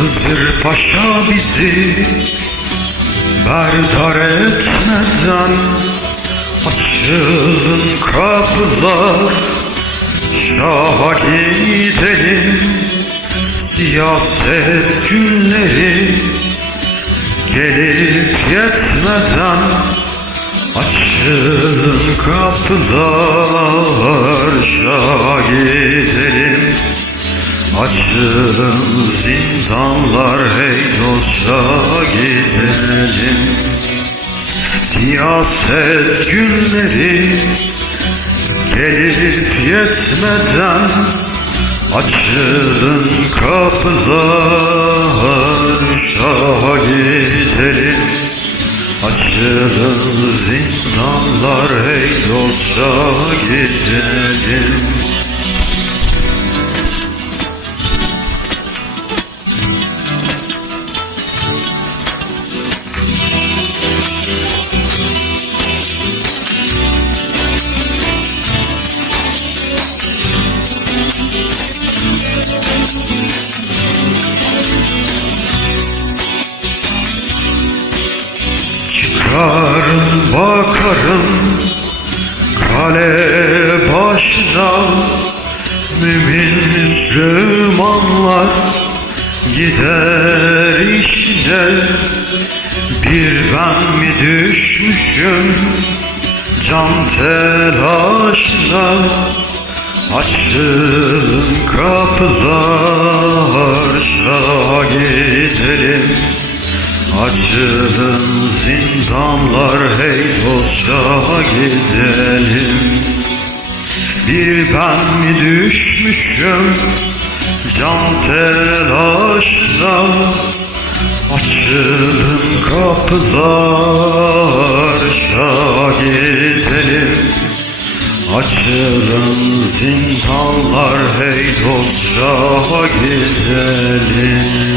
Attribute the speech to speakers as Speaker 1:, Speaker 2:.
Speaker 1: Hızır Paşa bizi berdar etmeden Açılın kapılar Şah'a gidelim Siyaset günleri Gelip yetmeden Açılın kapılar Şaha gidelim Açılın zindanlar hey dostça gidelim. Siyaset günleri gelip yetmeden Açılın kapılar şaha gidelim Açılın zindanlar hey dostça gidelim bakarım kale başına Mümin Müslümanlar gider işine. Bir ben mi düşmüşüm can telaşına? Açın kapılar şaha gidelim Açılın zindanlar hey dostça gidelim. Bir ben mi düşmüşüm can telaşla? Açılın kapılar şaha gidelim. Açılın zindanlar hey dostça gidelim